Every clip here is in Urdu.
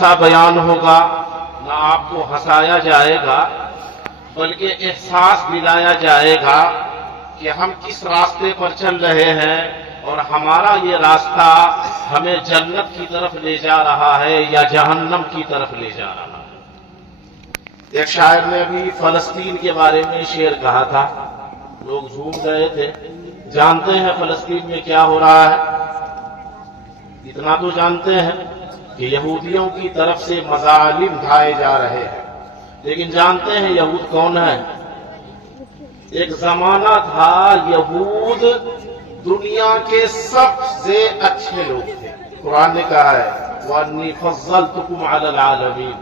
قصہ بیان ہوگا، نہ آپ کو ہنسایا جائے گا، بلکہ احساس دلایا جائے گا کہ ہم کس راستے پر چل رہے ہیں اور ہمارا یہ راستہ ہمیں جنت کی طرف لے جا رہا ہے یا جہنم کی طرف لے جا رہا ہے۔ ایک شاعر نے ابھی فلسطین کے بارے میں شعر کہا تھا، لوگ جھوم گئے تھے۔ جانتے ہیں فلسطین میں کیا ہو رہا ہے؟ اتنا تو جانتے ہیں کہ یہودیوں کی طرف سے مظالم ڈھائے جا رہے ہیں، لیکن جانتے ہیں یہود کون ہے؟ ایک زمانہ تھا یہود دنیا کے سب سے اچھے لوگ تھے۔ قرآن نے کہا ہے وَأَنِّي فَضَّلْتُكُمْ عَلَى الْعَالَمِينَ،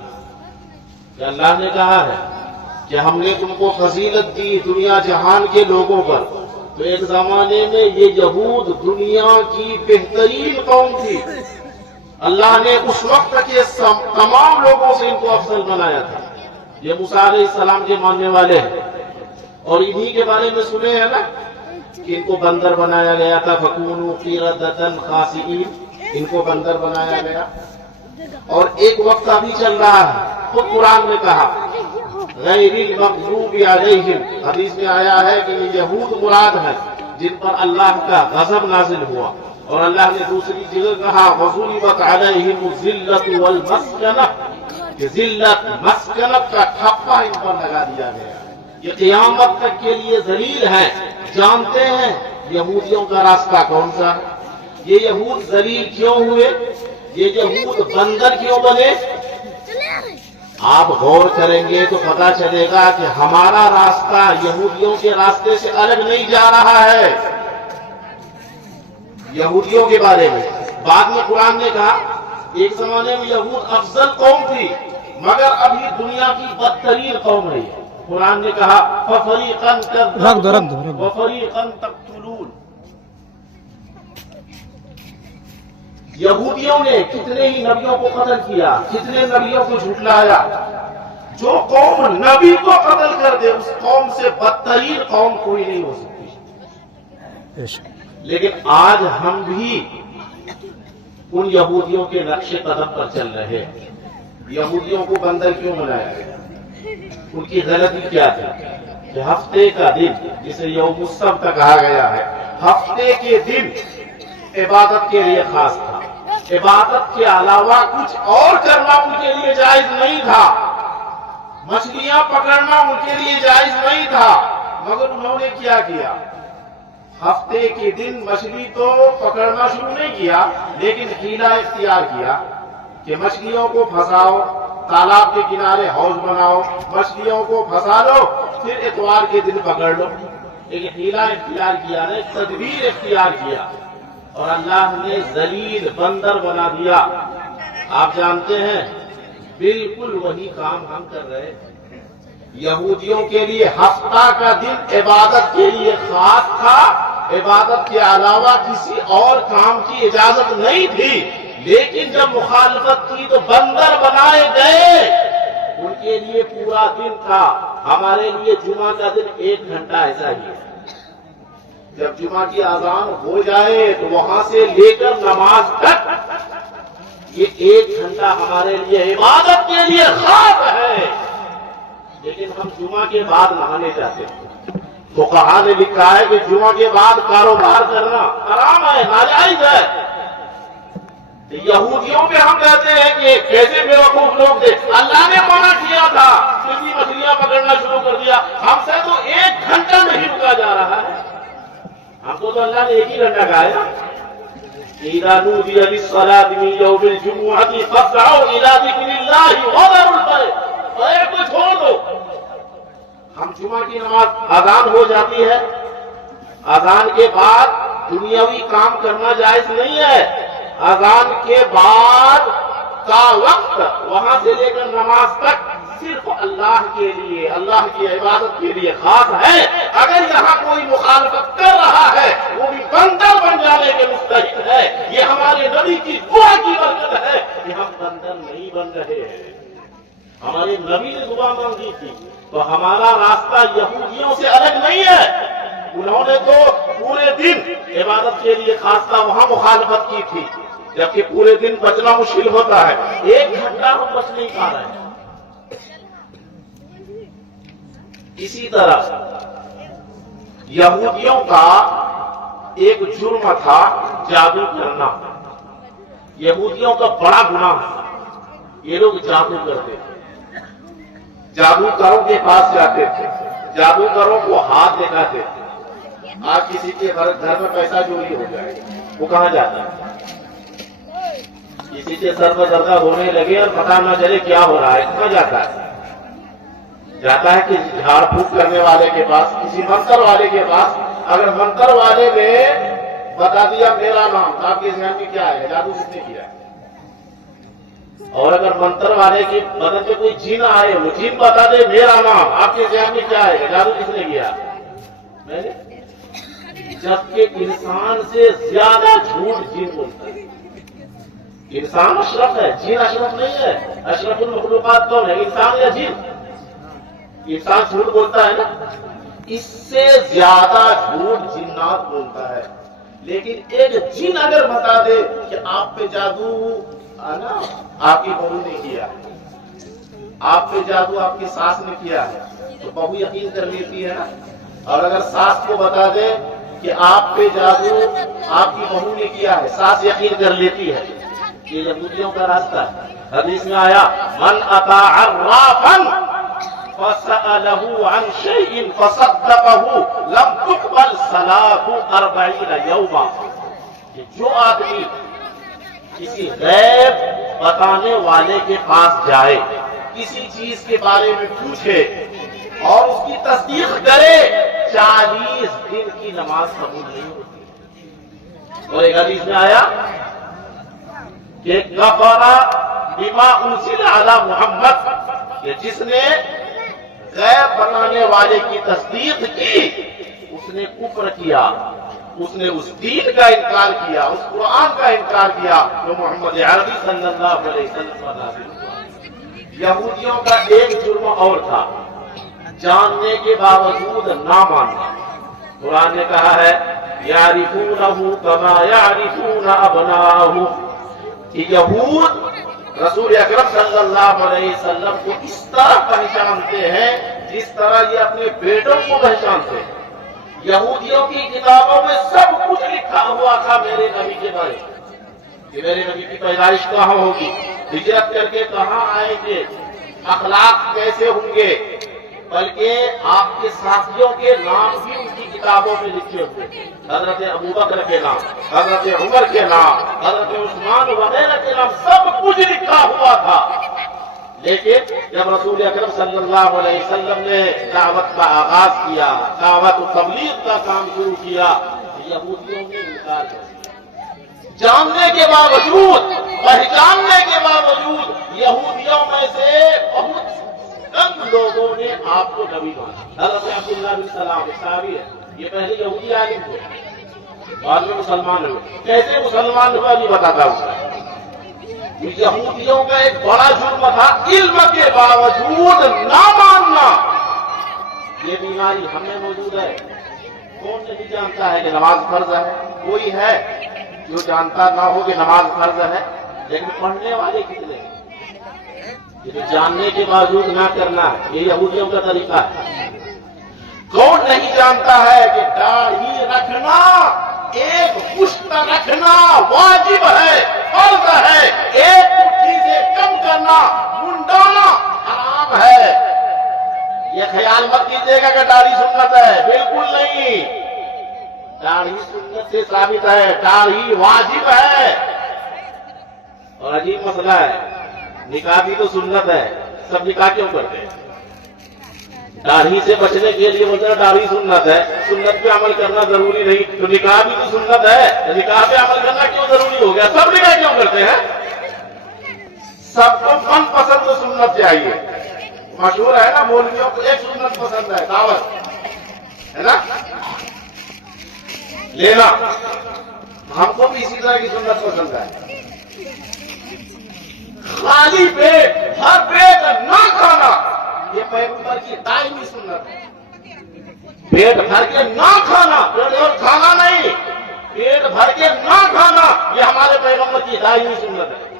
کہ اللہ نے کہا ہے کہ ہم نے تم کو فضیلت دی دنیا جہان کے لوگوں پر۔ تو ایک زمانے میں یہ یہود دنیا کی بہترین قوم تھی، اللہ نے اس وقت کے تمام لوگوں سے ان کو افضل بنایا تھا۔ یہ موسیٰ علیہ السلام کے ماننے والے ہیں، اور انہی کے بارے میں سنے ہیں نا کہ ان کو بندر بنایا گیا تھا، فَكُونُوا قِرَدَةً خَاسِئِينَ، ان کو بندر بنایا گیا۔ اور ایک وقت ابھی چل رہا ہے، خود قرآن نے کہا غیر المغضوب علیہم، حدیث میں آیا ہے کہ یہ یہود مراد ہے جن پر اللہ کا غضب نازل ہوا۔ اور اللہ نے دوسری جگہ کہا وَضُرِبَتْ عَلَيْهِمُ الذِّلَّةُ وَالْمَسْكَنَةُ، کہ ذلت مسکنت کا ٹھپا ان پر لگا دیا گیا، یہ قیامت تک کے لیے ذلیل ہے۔ جانتے ہیں یہودیوں کا راستہ کون سا ہے؟ یہ یہود ذلیل کیوں ہوئے؟ یہ یہود بندر کیوں بنے؟ آپ غور کریں گے تو پتا چلے گا کہ ہمارا راستہ یہودیوں کے راستے سے الگ نہیں جا رہا ہے۔ یہودیوں کے بارے میں بعد میں قرآن نے کہا ایک زمانے میں یہود افضل قوم تھی، مگر ابھی دنیا کی بدترین قوم ہے۔ قرآن نے کہا فَفَرِيقًا كَذَّبُوا وَفَرِيقًا تَقْتُلُونَ، یہودیوں نے کتنے ہی نبیوں کو قتل کیا، کتنے نبیوں کو جھٹلایا۔ جو قوم نبی کو قتل کر دے اس قوم سے بدترین قوم کوئی نہیں ہو سکتی۔ لیکن آج ہم بھی ان یہودیوں کے نقش قدم پر چل رہے ہیں۔ یہودیوں کو بندر کیوں بنایا گیا؟ ان کی غلطی کیا تھی کہ ہفتے کا دن جسے یوم السبت کہا گیا ہے، ہفتے کے دن عبادت کے لیے خاص تھا۔ عبادت کے علاوہ کچھ اور کرنا ان کے لیے جائز نہیں تھا، مچھلیاں پکڑنا ان کے لیے جائز نہیں تھا، مگر انہوں نے کیا کیا؟ ہفتے کے دن مچھلی تو پکڑنا شروع نہیں کیا، لیکن حیلہ اختیار کیا کہ مچھلیوں کو پھنساؤ، تالاب کے کنارے حوض بناؤ، مچھلیوں کو پھنسا لو، پھر اتوار کے دن پکڑ لو۔ ایک حیلہ اختیار کیا نے، تدبیر اختیار کیا، اور اللہ نے ذلیل بندر بنا دیا۔ آپ جانتے ہیں بالکل وہی کام ہم کر رہے ہیں۔ یہودیوں کے لیے ہفتہ کا دن عبادت کے لیے خاص تھا، عبادت کے علاوہ کسی اور کام کی اجازت نہیں تھی، لیکن جب مخالفت کی تو بندر بنائے گئے۔ ان کے لیے پورا دن تھا، ہمارے لیے جمعہ کا دن 1 گھنٹہ ایسا ہی ہے۔ جب جمعہ کی اذان ہو جائے تو وہاں سے لے کر نماز تک یہ 1 گھنٹہ ہمارے لیے عبادت کے لیے خاص ہے، لیکن ہم جمعہ کے بعد نہانے جاتے ہیں۔ فقہا نے لکھا ہے کہ جمعہ کے بعد کاروبار کرنا حرام ہے، ناجائز ہے۔ یہودیوں پہ ہم کہتے ہیں کہ کیسے بیوقوف لوگ تھے، اللہ نے منع کیا تھا، پھر بھی مچھلیاں پکڑنا شروع کر دیا۔ ہم سے تو 1 گھنٹہ نہیں رکا جا رہا ہے، ہم کو تو اللہ نے 1 ہی گھنٹہ کہا ہے۔ اِذَا نُودِيَ لِلصَّلَاةِ مِن يَوْمِ الْجُمُعَةِ فَاسْعَوْا إِلَىٰ ذِكْرِ اللَّهِ وَذَرُوا الْبَيْعَ، بیع کو چھوڑ دو۔ ہم جمعہ کی نماز اذان ہو جاتی ہے، اذان کے بعد دنیاوی کام کرنا جائز نہیں ہے۔ اذان کے بعد کا وقت وہاں سے لے کر نماز تک صرف اللہ کے لیے، اللہ کی عبادت کے لیے خاص ہے۔ اگر یہاں کوئی مخالفت کر رہا ہے وہ بھی بندر بن جانے کے مستحق ہے۔ یہ ہمارے نبی کی دعا کی برکت ہے کہ ہم بندر نہیں بن رہے ہیں۔ ہمارے نبی نے دعا مانگی تھی، تو ہمارا راستہ یہودیوں سے الگ نہیں ہے۔ انہوں نے تو پورے دن عبادت کے لیے خاص تھا، وہاں مخالفت کی تھی، جبکہ پورے دن بچنا مشکل ہوتا ہے، 1 گھنٹہ ہم بچ نہیں پا رہے ہیں۔ اسی طرح یہودیوں کا ایک جرم تھا جادو کرنا، یہودیوں کا بڑا گناہ ہے، یہ لوگ جادو کرتے تھے، جادوگروں کے پاس جاتے تھے، جادوگروں کو ہاتھ دکھاتے تھے۔ آج کسی کے گھر میں پیسہ چوری ہو جائے وہ کہاں جاتا ہے؟ کسی کے سر پر درد ہونے لگے اور پتہ نہ چلے کیا ہو رہا ہے، کہاں جاتا ہے؟ جاتا ہے کہ جھاڑ پھونک کرنے والے کے پاس، کسی منتر والے کے پاس۔ اگر منتر والے نے بتا دیا میرا نام، آپ کے ذہن میں کیا ہے؟ جادو کس نے کیا ہے؟ اور اگر منتر والے کے بدن میں کوئی جن آئے، وہ جن بتا دے میرا نام، آپ کے ذہن میں کیا ہے؟ جادو کس نے کیا؟ میں نے۔ جبکہ انسان سے زیادہ جھوٹ جن بولتا ہے۔ انسان اشرف ہے، جن اشرف نہیں ہے۔ اشرف المخلوقات کون ہے؟ انسان یا جن؟ انسان جھوٹ بولتا ہے نا، اس سے زیادہ جھوٹ جنات بولتا ہے۔ لیکن ایک جن اگر بتا دے کہ آپ پہ جادو نا آپ کی بہو نے کیا، آپ پہ جادو آپ کی ساس نے کیا ہے، تو بہو یقین کر لیتی ہے نا۔ اور اگر ساس کو بتا دے کہ آپ پہ جادو آپ کی بہو نے کیا ہے، ساس یقین کر لیتی ہے۔ یہ یہودیوں کا راستہ ہے۔ حدیث میں آیا من اطاع عرافا فسألہ عن شیء فصدقہ لم تقبل صلاۃ 40 یوما، کہ جو آدمی کسی غیب بتانے والے کے پاس جائے، کسی چیز کے بارے میں پوچھے اور اس کی تصدیق کرے، 40 دن کی نماز قبول نہیں ہوتی۔ اور ایک حدیث میں آیا کہ کفر بما انزل علی محمد، کہ جس نے غیب بتانے والے کی تصدیق کی اس نے کفر کیا، اس نے اس دین کا انکار کیا، اس قرآن کا انکار کیا جو محمد عربی صلی اللہ علیہ وسلم پر نازل ہوا۔ یہودیوں کا ایک جرم اور تھا، جاننے کے باوجود نہ ماننا۔ قرآن نے کہا ہے یعرفونہ کما یعرفون ابناءہم، کہ یہود رسول اکرم صلی اللہ علیہ وسلم کو اس طرح پہچانتے ہیں جس طرح یہ اپنے بیٹوں کو پہچانتے ہیں۔ یہودیوں کی کتابوں میں سب کچھ لکھا ہوا تھا میرے نبی کے بارے میں، کہ میرے نبی کی پیدائش کہاں ہوگی، ہجرت کر کے کہاں آئیں گے، اخلاق کیسے ہوں گے، بلکہ آپ کے ساتھیوں کے نام بھی ان کی کتابوں میں لکھے ہوئے، حضرت ابوبکر کے نام، حضرت عمر کے نام، حضرت عثمان وغیرہ کے نام، سب کچھ لکھا ہوا تھا۔ لیکن جب رسول اکرم صلی اللہ علیہ وسلم نے دعوت کا آغاز کیا، دعوت و تبلیغ کا کام شروع کیا، تو یہودیوں نے انکار کر دیا۔ جاننے کے باوجود، پہچاننے کے باوجود، یہودیوں میں سے بہت کم لوگوں نے آپ کو نبی مانا۔ حضرت عبداللہ بن سلام صحابی ہے، یہ پہلے یہودی عالم تھے، بعد میں مسلمان ہوئے۔ کیسے مسلمان ہوا نہیں بتاتا ہوں۔ یہودیوں کا ایک بڑا جرم تھا علم کے باوجود نہ ماننا۔ یہ بیماری ہم میں موجود ہے۔ کون نہیں جانتا ہے کہ نماز فرض ہے؟ کوئی ہے جو جانتا نہ ہو کہ نماز فرض ہے؟ لیکن پڑھنے والے کتنے ہیں؟ یہ تو جاننے کے باوجود نہ کرنا ہے، یہ یہودیوں کا طریقہ ہے۔ کون نہیں جانتا ہے کہ داڑھی رکھنا، ایک پشت رکھنا واجب ہے، فرض ہے، ایک مٹھی سے کم کرنا، منڈانا حرام ہے۔ یہ خیال مت کیجیے گا کہ داڑھی سنت ہے، بالکل نہیں۔ داڑھی سنت سے ثابت ہے، داڑھی واجب ہے۔ اور عجیب مسئلہ ہے، نکاح بھی تو سنت ہے، سب نکاح کیوں کرتے ہیں؟ داڑھی سے بچنے کے لیے بولتے ہیں داڑھی سنت ہے، سنت پہ عمل کرنا ضروری نہیں، تو نکاح بھی تو سنت ہے، نکاح پہ عمل کرنا کیوں ضروری ہو گیا؟ سب نکاح کیوں کرتے ہیں؟ سب کو من پسند تو سنت چاہیے۔ مشہور ہے نا، مولویوں کو ایک سنت پسند ہے، دعوت ہے نا لینا، ہم کو بھی اسی طرح کی سنت پسند ہے۔ خالی پیٹ، ہر پیٹ نہ کھانا، یہ پیغمبر کی دائمی سنت ہے۔ پیٹ بھر کے نہ کھانا، پیٹ اور کھانا نہیں، پیٹ بھر کے نہ کھانا، یہ ہمارے پیغمبر کی دائمی سنت ہے.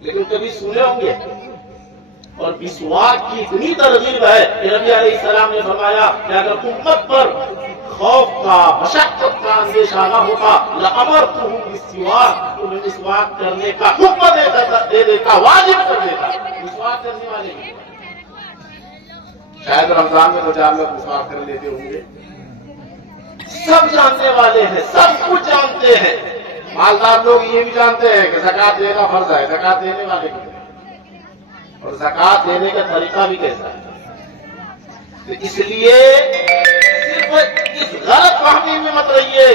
لیکن کبھی سنے ہوں گے. اور مسواک کی اتنی ترغیب ہے کہ نبی علیہ السلام نے فرمایا کہ اگر امت پر خوف کا مشقت کا اندیشہ نہ ہوتا لأمرتهم بالسواک، انہیں مسواک کرنے کا حکم دے دیتا، واجب کر دیتا. مسواک کرنے والے شاید رمضان میں 2 4 لوگ مسواک کر لیتے ہوں گے. سب جاننے والے ہیں، سب کچھ جانتے ہیں. مالدار لوگ یہ بھی جانتے ہیں کہ زکات دینا فرض ہے، زکات دینے والے بھی، اور زکات دینے کا طریقہ بھی کیسا ہے. تو اس لیے صرف اس غلط فہمی میں مت رہیے